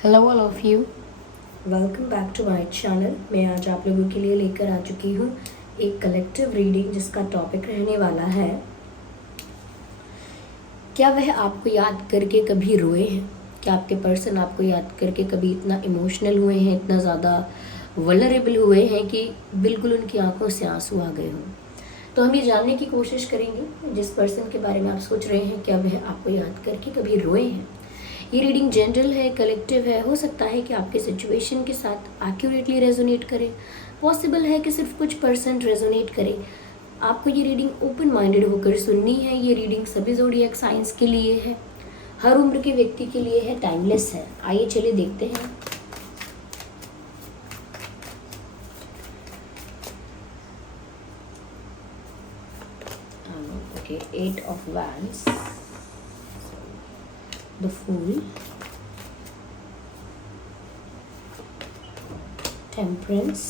Hello all of you. Welcome back to my channel. मैं आज आप लोगों के लिए लेकर आ चुकी हूँ एक कलेक्टिव रीडिंग जिसका टॉपिक रहने वाला है, क्या वह आपको याद करके कभी रोए हैं? क्या आपके पर्सन आपको याद करके कभी इतना इमोशनल हुए हैं, इतना ज़्यादा वल्नरेबल हुए हैं कि बिल्कुल उनकी आंखों से आंसू आ गए हों? तो हम ये जानने की कोशिश करेंगे जिस पर्सन के बारे में आप सोच रहे हैं, क्या वह आपको याद करके कभी रोए हैं। ये रीडिंग जनरल है, कलेक्टिव है। हो सकता है कि आपके सिचुएशन के साथ एक्यूरेटली रेजोनेट करे, पॉसिबल है कि सिर्फ कुछ % रेजोनेट करे। आपको ये रीडिंग ओपन माइंडेड होकर सुननी है। ये रीडिंग सभी ज़ोडिएक साइंस के लिए है, हर उम्र के व्यक्ति के लिए है, टाइमलेस है। आइए चलिए देखते हैं। Okay, 8 of Wands, the Fool, Temperance,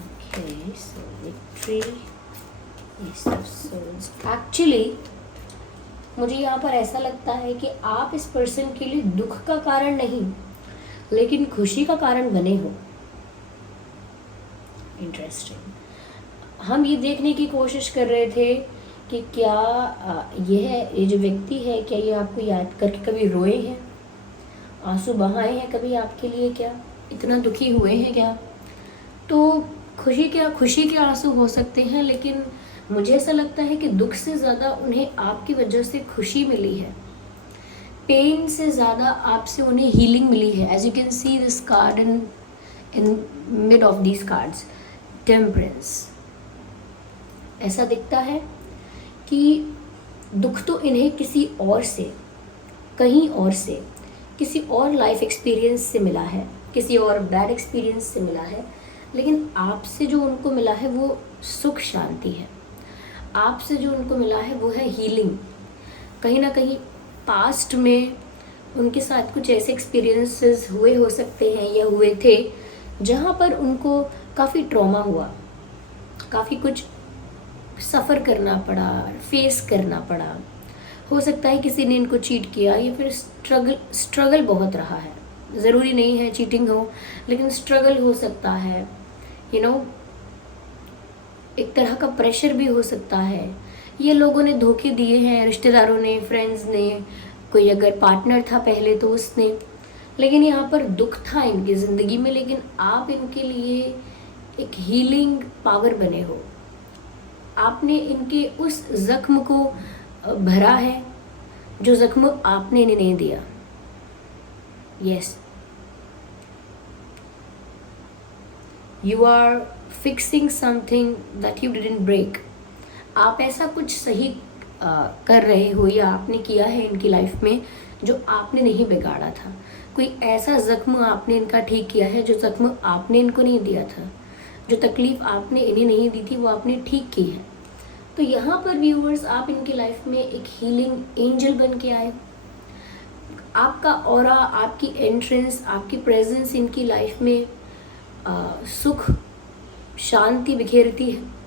okay, so Victory, Ace of Swords। Actually, मुझे यहाँ पर ऐसा लगता है कि आप इस पर्सन के लिए दुख का कारण नहीं, लेकिन खुशी का कारण बने हो। इंटरेस्टिंग। हम ये देखने की कोशिश कर रहे थे कि क्या ये जो व्यक्ति है, क्या ये आपको याद करके कभी रोए हैं, आंसू बहाए हैं कभी आपके लिए, क्या इतना दुखी हुए हैं क्या? तो खुशी के आंसू हो सकते हैं, लेकिन मुझे ऐसा लगता है कि दुख से ज़्यादा उन्हें आपकी वजह से खुशी मिली है, पेन से ज़्यादा आपसे उन्हें हीलिंग मिली है। As you can see this card in mid of these cards, temperance. ऐसा दिखता है कि दुख तो इन्हें किसी और से, कहीं और से, किसी और लाइफ एक्सपीरियंस से मिला है, किसी और बैड एक्सपीरियंस से मिला है, लेकिन आपसे जो उनको मिला है वो सुख शांति है। आपसे जो उनको मिला है वो है हीलिंग। कहीं ना कहीं पास्ट में उनके साथ कुछ ऐसे एक्सपीरियंसेस हुए हो सकते हैं या हुए थे जहाँ पर उनको काफ़ी ट्रॉमा हुआ, काफ़ी कुछ सफ़र करना पड़ा, फेस करना पड़ा। हो सकता है किसी ने इनको चीट किया या फिर स्ट्रगल बहुत रहा है। ज़रूरी नहीं है चीटिंग हो, लेकिन स्ट्रगल हो सकता है, एक तरह का प्रेशर भी हो सकता है। ये लोगों ने धोखे दिए हैं, रिश्तेदारों ने, फ्रेंड्स ने, कोई अगर पार्टनर था पहले तो उसने, लेकिन यहाँ पर दुख था इनकी ज़िंदगी में, लेकिन आप इनके लिए एक हीलिंग पावर बने हो। आपने इनके उस ज़ख्म को भरा है जो ज़ख्म आपने इन्हें नहीं दिया। Yes, you are fixing something that you didn't break. आप ऐसा कुछ सही कर रहे हो या आपने किया है इनकी लाइफ में जो आपने नहीं बिगाड़ा था। कोई ऐसा ज़ख्म आपने इनका ठीक किया है जो ज़ख्म आपने इनको नहीं दिया था, जो तकलीफ़ आपने इन्हें नहीं दी थी वो आपने ठीक की है। तो यहाँ पर व्यूअर्स, आप इनकी लाइफ में एक हीलिंग एंजल बन के आए। आपका ऑरा, आपकी एंट्रेंस, आपकी प्रेजेंस इनकी लाइफ में सुख शांति बिखेरती है।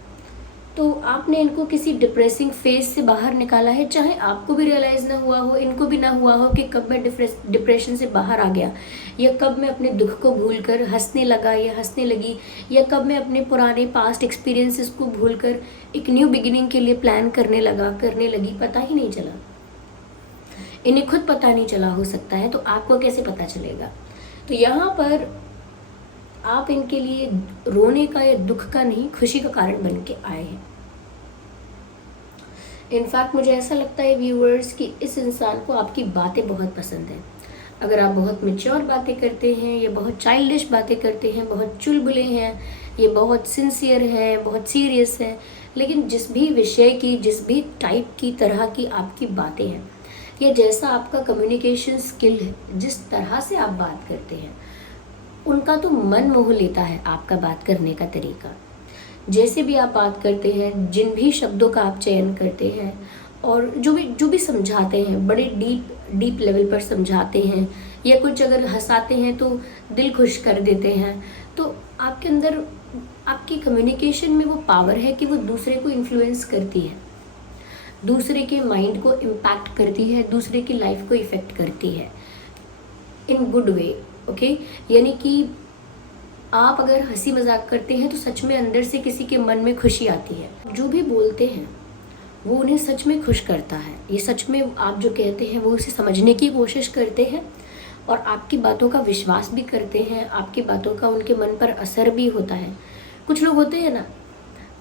तो आपने इनको किसी डिप्रेसिंग फेज से बाहर निकाला है, चाहे आपको भी रियलाइज़ ना हुआ हो, इनको भी ना हुआ हो कि कब मैं डिप्रेशन से बाहर आ गया, या कब मैं अपने दुख को भूलकर हंसने लगा या हंसने लगी, या कब मैं अपने पुराने पास्ट एक्सपीरियंसेस को भूलकर एक न्यू बिगिनिंग के लिए प्लान करने लगी। पता ही नहीं चला, इन्हें खुद पता नहीं चला हो सकता है, तो आपको कैसे पता चलेगा? तो यहाँ पर आप इनके लिए रोने का या दुख का नहीं, खुशी का कारण बन के आए हैं। इनफैक्ट मुझे ऐसा लगता है व्यूअर्स कि इस इंसान को आपकी बातें बहुत पसंद हैं। अगर आप बहुत मैच्योर बातें करते हैं या बहुत चाइल्डिश बातें करते हैं, बहुत चुलबुले हैं, ये बहुत सिंसियर हैं, बहुत सीरियस हैं, लेकिन जिस भी विषय की, जिस भी टाइप की तरह की आपकी बातें हैं, या जैसा आपका कम्युनिकेशन स्किल है, जिस तरह से आप बात करते हैं, उनका तो मन मोह लेता है आपका बात करने का तरीका। जैसे भी आप बात करते हैं, जिन भी शब्दों का आप चयन करते हैं, और जो भी समझाते हैं, बड़े डीप लेवल पर समझाते हैं, या कुछ अगर हंसाते हैं तो दिल खुश कर देते हैं, तो आपके अंदर, आपकी कम्युनिकेशन में वो पावर है कि वो दूसरे को इन्फ्लुएंस करती है, दूसरे के माइंड को इम्पैक्ट करती है, दूसरे की लाइफ को इफ़ेक्ट करती है। In good way, okay. यानी कि आप अगर हंसी मजाक करते हैं तो सच में अंदर से किसी के मन में खुशी आती है। जो भी बोलते हैं वो उन्हें सच में खुश करता है। ये सच में आप जो कहते हैं वो उसे समझने की कोशिश करते हैं और आपकी बातों का विश्वास भी करते हैं, आपकी बातों का उनके मन पर असर भी होता है। कुछ लोग होते हैं ना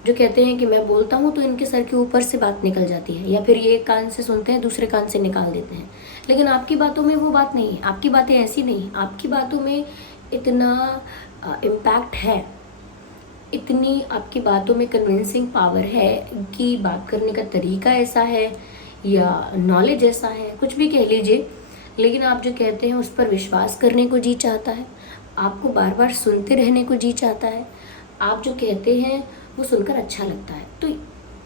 जो कहते हैं कि मैं बोलता हूँ तो इनके सर के ऊपर से बात निकल जाती है, या फिर ये एक कान से सुनते हैं दूसरे कान से निकाल देते हैं। लेकिन आपकी बातों में वो बात नहीं है, आपकी बातें ऐसी नहीं, आपकी बातों में इतना इम्पैक्ट है, इतनी आपकी बातों में कन्विंसिंग पावर है कि बात करने का तरीका ऐसा है या नॉलेज ऐसा है, कुछ भी कह लीजिए। लेकिन आप जो कहते हैं उस पर विश्वास करने को जी चाहता है, आपको बार बार सुनते रहने को जी चाहता है, आप जो कहते हैं वो सुनकर अच्छा लगता है। तो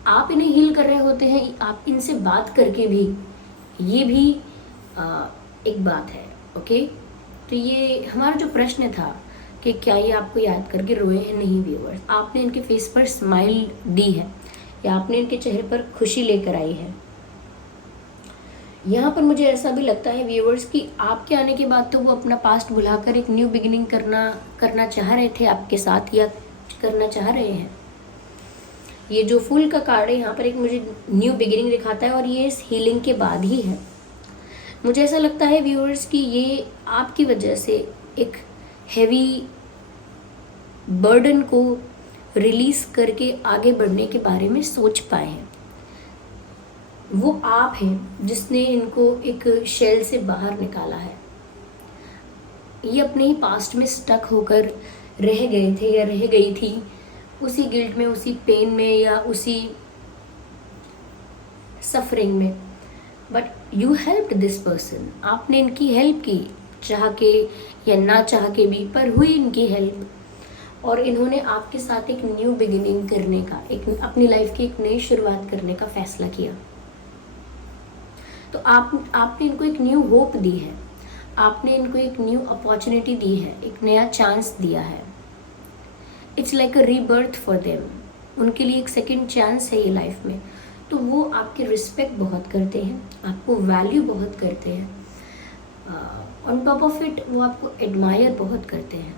आप इन्हें हील कर रहे होते हैं, आप इनसे बात करके भी, ये भी एक बात है, ओके। तो ये हमारा जो प्रश्न था कि क्या ये आपको याद करके रोए हैं, नहीं व्यूअर्स, आपने इनके फेस पर स्माइल दी है या आपने इनके चेहरे पर खुशी लेकर आई है। यहाँ पर मुझे ऐसा भी लगता है व्यूअर्स कि आपके आने के बाद तो वो अपना पास्ट भुलाकर एक न्यू बिगिनिंग करना चाह रहे थे आपके साथ, या करना चाह रहे हैं। ये जो फूल का कार्ड है यहाँ पर एक मुझे न्यू बिगिनिंग दिखाता है और ये इस हीलिंग के बाद ही है। मुझे ऐसा लगता है व्यूअर्स कि ये आपकी वजह से एक हैवी बर्डन को रिलीज करके आगे बढ़ने के बारे में सोच पाए हैं। वो आप हैं जिसने इनको एक शेल से बाहर निकाला है। ये अपने ही पास्ट में स्टक होकर रह गए थे या रह गई थी, उसी गिल्ट में, उसी पेन में या उसी सफरिंग में। But you helped this person, आपने इनकी हेल्प की, चाह के या ना चाह के भी, पर हुई इनकी हेल्प और इन्होंने आपके साथ एक न्यू बिगिनिंग करने का, एक अपनी लाइफ की एक नई शुरुआत करने का फैसला किया। तो आपने इनको एक न्यू होप दी है, आपने इनको एक न्यू अपॉर्चुनिटी दी है, एक नया चांस दिया है। It's like a rebirth for them, उनके लिए एक सेकंड चांस है ये लाइफ में। तो वो आपकी रिस्पेक्ट बहुत करते हैं, आपको वैल्यू बहुत करते हैं, ऑन टॉप ऑफ इट वो आपको एडमायर बहुत करते हैं।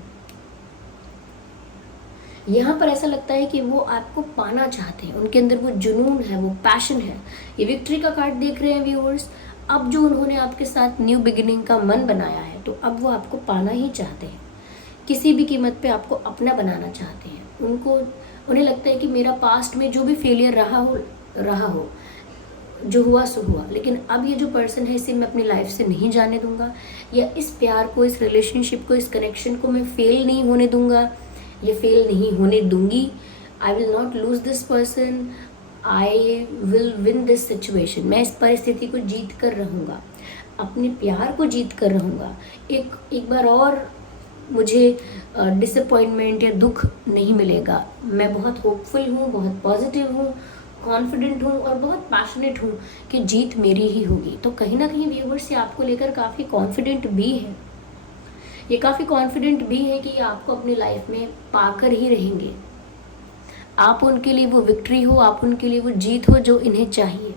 यहाँ पर ऐसा लगता है कि वो आपको पाना चाहते हैं, उनके अंदर वो जुनून है, वो पैशन है। ये विक्ट्री का कार्ड देख रहे हैं व्यूअर्स, अब जो उन्होंने आपके साथ न्यू बिगिनिंग का मन बनाया है तो अब वो आपको पाना ही चाहते हैं, किसी भी कीमत पे आपको अपना बनाना चाहते हैं। उन्हें लगता है कि मेरा पास्ट में जो भी फेलियर रहा हो, जो हुआ सो हुआ, लेकिन अब ये जो पर्सन है इसे मैं अपनी लाइफ से नहीं जाने दूंगा, या इस प्यार को, इस रिलेशनशिप को, इस कनेक्शन को मैं फेल नहीं होने दूंगा, ये फेल नहीं होने दूंगी। I will not lose this person, I will win this situation. मैं इस परिस्थिति को जीत कर रहूँगा, अपने प्यार को जीत कर रहूँगा। एक बार और मुझे डिसअपॉइंटमेंट या दुख नहीं मिलेगा। मैं बहुत होपफुल हूँ, बहुत पॉजिटिव हूँ, कॉन्फिडेंट हूँ और बहुत पैशनेट हूँ कि जीत मेरी ही होगी। तो कहीं ना कहीं व्यूअर्स से आपको लेकर काफ़ी कॉन्फिडेंट भी है, ये काफ़ी कॉन्फिडेंट भी है कि ये आपको अपनी लाइफ में पाकर ही रहेंगे। आप उनके लिए वो विक्ट्री हो, आप उनके लिए वो जीत हो जो इन्हें चाहिए।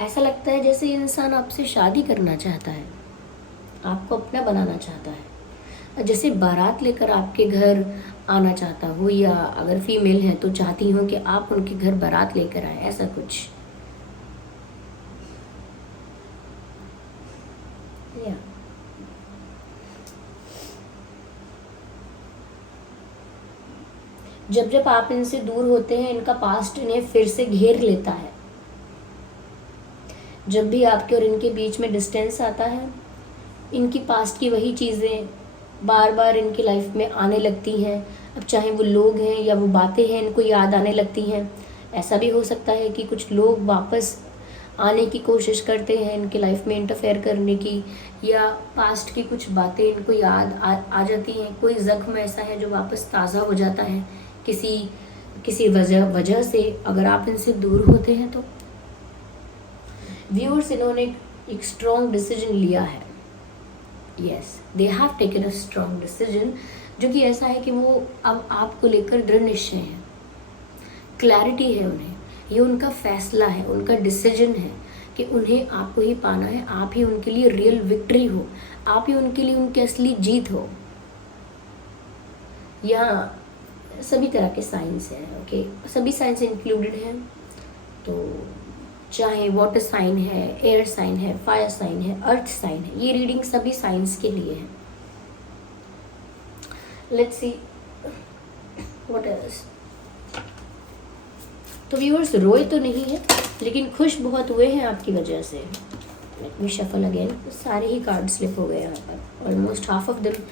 ऐसा लगता है जैसे ये इंसान आपसे शादी करना चाहता है, आपको अपना बनाना चाहता है, जैसे बारात लेकर आपके घर आना चाहता हो, या अगर फीमेल है तो चाहती हो कि आप उनके घर बारात लेकर आए, ऐसा कुछ। जब जब आप इनसे दूर होते हैं इनका पास्ट इन्हें फिर से घेर लेता है। जब भी आपके और इनके बीच में डिस्टेंस आता है, इनकी पास्ट की वही चीज़ें बार बार इनकी लाइफ में आने लगती हैं। अब चाहे वो लोग हैं या वो बातें हैं, इनको याद आने लगती हैं। ऐसा भी हो सकता है कि कुछ लोग वापस आने की कोशिश करते हैं इनकी लाइफ में इंटरफेयर करने की, या पास्ट की कुछ बातें इनको याद आ जाती हैं। कोई ज़ख्म ऐसा है जो वापस ताज़ा हो जाता है किसी वजह से, अगर आप इनसे दूर होते हैं तो। व्यूअर्स, इन्होंने एक स्ट्रॉन्ग डिसीजन लिया है। Yes, they have taken a strong decision, जो कि ऐसा है कि वो अब आपको लेकर दृढ़ निश्चय है, क्लैरिटी है उन्हें ये उनका फैसला है, उनका डिसीजन है कि उन्हें आपको ही पाना है, आप ही उनके लिए रियल विक्ट्री हो, आप ही उनके लिए उनकी असली जीत हो। यहाँ सभी तरह के साइंस हैं, ओके, सभी साइंस इंक्लूडेड हैं। तो चाहे वाटर साइन है, एयर साइन है, फायर साइन है, अर्थ साइन है, ये रीडिंग सभी साइंस के लिए है। Let's see what else. तो व्यूअर्स, रोए तो नहीं है लेकिन खुश बहुत हुए हैं आपकी वजह से। Let me shuffle again. सारे ही कार्ड स्लिप हो गए यहाँ पर, almost half of them.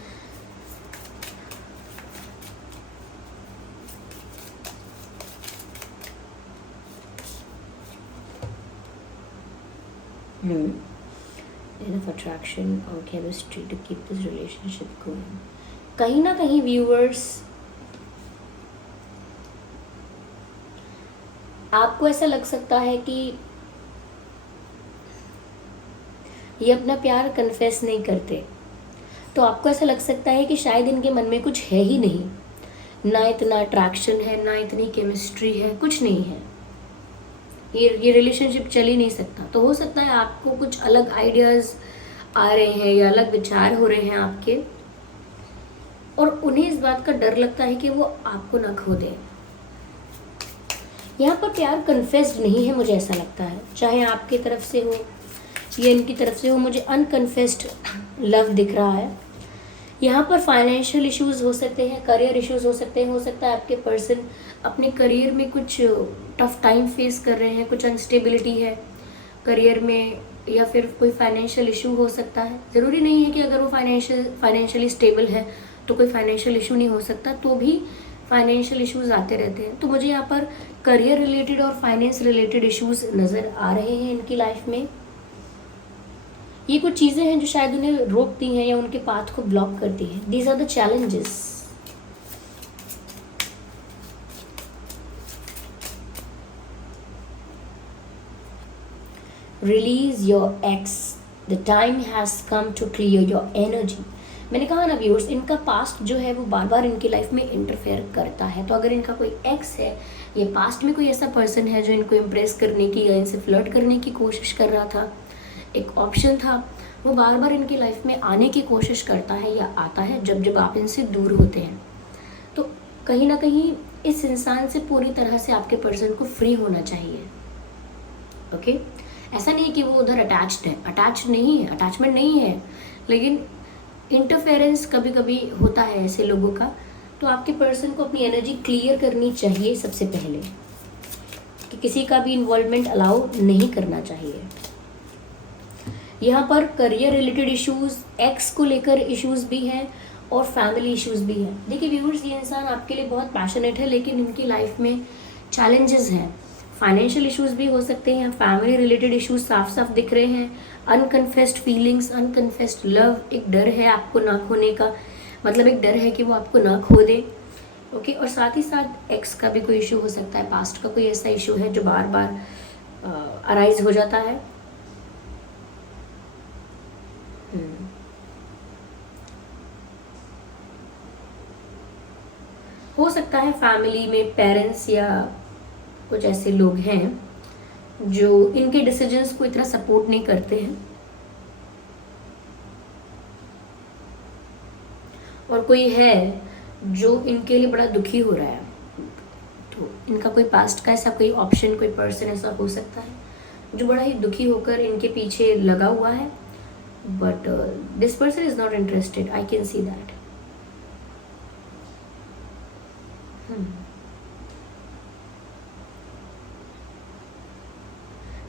Enough attraction or chemistry to keep this relationship going. कहीं ना कहीं व्यूअर्स, आपको ऐसा लग सकता है कि ये अपना प्यार कन्फेस नहीं करते, तो आपको ऐसा लग सकता है कि शायद इनके मन में कुछ है ही नहीं, ना इतना अट्रैक्शन है, ना इतनी केमिस्ट्री है, कुछ नहीं है, ये रिलेशनशिप चल ही नहीं सकता। तो हो सकता है आपको कुछ अलग आइडियाज़ आ रहे हैं या अलग विचार हो रहे हैं आपके, और उन्हें इस बात का डर लगता है कि वो आपको ना खो दें। यहाँ पर प्यार कन्फेस्ड नहीं है, मुझे ऐसा लगता है, चाहे आपकी तरफ से हो या इनकी तरफ से हो, मुझे अनकन्फेस्ड लव दिख रहा है। यहाँ पर फाइनेंशियल इश्यूज हो सकते हैं, करियर इश्यूज हो सकते हैं, हो सकता है आपके पर्सन अपने करियर में कुछ टफ टाइम फेस कर रहे हैं, कुछ अनस्टेबिलिटी है करियर में, या फिर कोई फाइनेंशियल इशू हो सकता है। ज़रूरी नहीं है कि अगर वो फाइनेंशियली स्टेबल है तो कोई फाइनेंशियल इशू नहीं हो सकता, तो भी फाइनेंशियल इश्यूज आते रहते हैं। तो मुझे यहाँ पर करियर रिलेटेड और फाइनेंस रिलेटेड इश्यूज नज़र आ रहे हैं इनकी लाइफ में। ये कुछ चीज़ें हैं जो शायद उन्हें रोकती हैं या उनके पाथ को ब्लॉक करती हैं। These are the challenges. Release your ex, the time has come to clear your energy. मैंने कहा ना व्यूअर्स, इनका पास्ट जो है वो बार बार इनकी लाइफ में इंटरफेयर करता है। तो अगर इनका कोई एक्स है, ये पास्ट में कोई ऐसा पर्सन है जो इनको इम्प्रेस करने की या इनसे फ्लर्ट करने की कोशिश कर रहा था, एक ऑप्शन था, वो बार बार इनकी लाइफ में आने की कोशिश करता है या आता है जब जब आप इनसे दूर होते हैं। तो कहीं ना कहीं इस इंसान से पूरी तरह से आपके पर्सन को फ्री होना चाहिए। ओके, ऐसा नहीं कि वो उधर अटैच्ड है, अटैच्ड नहीं है, अटैचमेंट नहीं है, लेकिन इंटरफेरेंस कभी कभी होता है ऐसे लोगों का। तो आपके पर्सन को अपनी एनर्जी क्लियर करनी चाहिए सबसे पहले, कि किसी का भी इन्वॉल्वमेंट अलाउ नहीं करना चाहिए। यहाँ पर करियर रिलेटेड इश्यूज, एक्स को लेकर इश्यूज भी हैं और फैमिली इश्यूज भी हैं। देखिए व्यूअर्स, ये इंसान आपके लिए बहुत पैशनेट है, लेकिन इनकी लाइफ में चैलेंजेस हैं। फाइनेंशियल इश्यूज भी हो सकते हैं, फैमिली रिलेटेड इश्यूज साफ साफ दिख रहे हैं, अनकन्फेस्ड फीलिंग्स, अनकन्फेस्ड लव, एक डर है आपको ना खोने का, मतलब एक डर है कि वो आपको ना खो दे। ओके, और साथ ही साथ एक्स का भी कोई इशू हो सकता है, पास्ट का कोई ऐसा इशू है जो बार बार अराइज हो जाता है। हो सकता है फैमिली में पेरेंट्स या कुछ ऐसे लोग हैं जो इनके डिसीजंस को इतना सपोर्ट नहीं करते हैं, और कोई है जो इनके लिए बड़ा दुखी हो रहा है। तो इनका कोई पास्ट का ऐसा कोई ऑप्शन, कोई पर्सन ऐसा हो सकता है जो बड़ा ही दुखी होकर इनके pीछे लगा हुआ है, but this person is not interested, I can see that.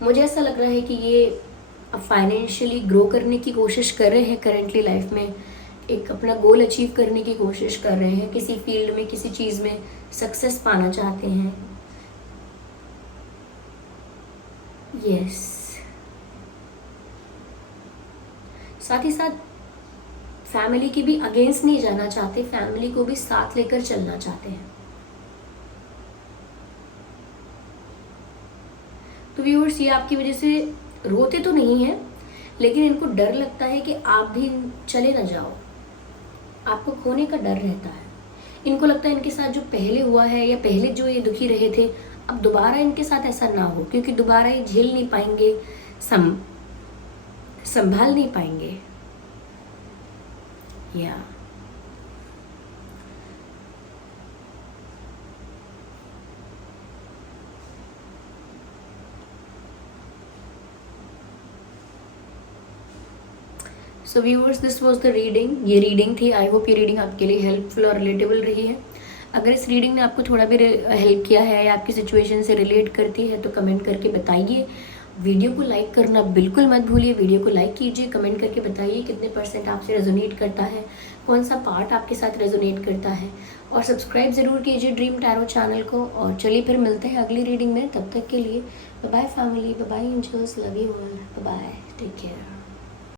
मुझे ऐसा लग रहा है कि ये अब फाइनेंशियली ग्रो करने की कोशिश कर रहे हैं करेंटली लाइफ में, एक अपना गोल अचीव करने की कोशिश कर रहे हैं, किसी फील्ड में, किसी चीज़ में सक्सेस पाना चाहते हैं। यस, साथ ही साथ फैमिली के भी अगेंस्ट नहीं जाना चाहते, फैमिली को भी साथ लेकर चलना चाहते हैं। तो व्यूअर्स, ये आपकी वजह से रोते तो नहीं हैं, लेकिन इनको डर लगता है कि आप भी चले ना जाओ, आपको खोने का डर रहता है। इनको लगता है इनके साथ जो पहले हुआ है या पहले जो ये दुखी रहे थे, अब दोबारा इनके साथ ऐसा ना हो, क्योंकि दोबारा ये झेल नहीं पाएंगे, संभाल नहीं पाएंगे। या so viewers, this was the reading. ये रीडिंग थी। आई होप ये रीडिंग आपके लिए हेल्पफुल और रिलेटेबल रही है। अगर इस रीडिंग ने आपको थोड़ा भी हेल्प किया है या आपकी सिचुएशन से रिलेट करती है तो कमेंट करके बताइए। वीडियो को लाइक करना बिल्कुल मत भूलिए। वीडियो को लाइक कीजिए, कमेंट करके बताइए कितने % आपसे रेजोनेट करता है, कौन सा पार्ट आपके साथ रेजोनेट करता है, और सब्सक्राइब ज़रूर कीजिए ड्रीम टैरो चैनल को। और चलिए फिर मिलते हैं अगली रीडिंग में। तब तक के लिए bye bye family, bye bye angels, love you all, bye bye, take care.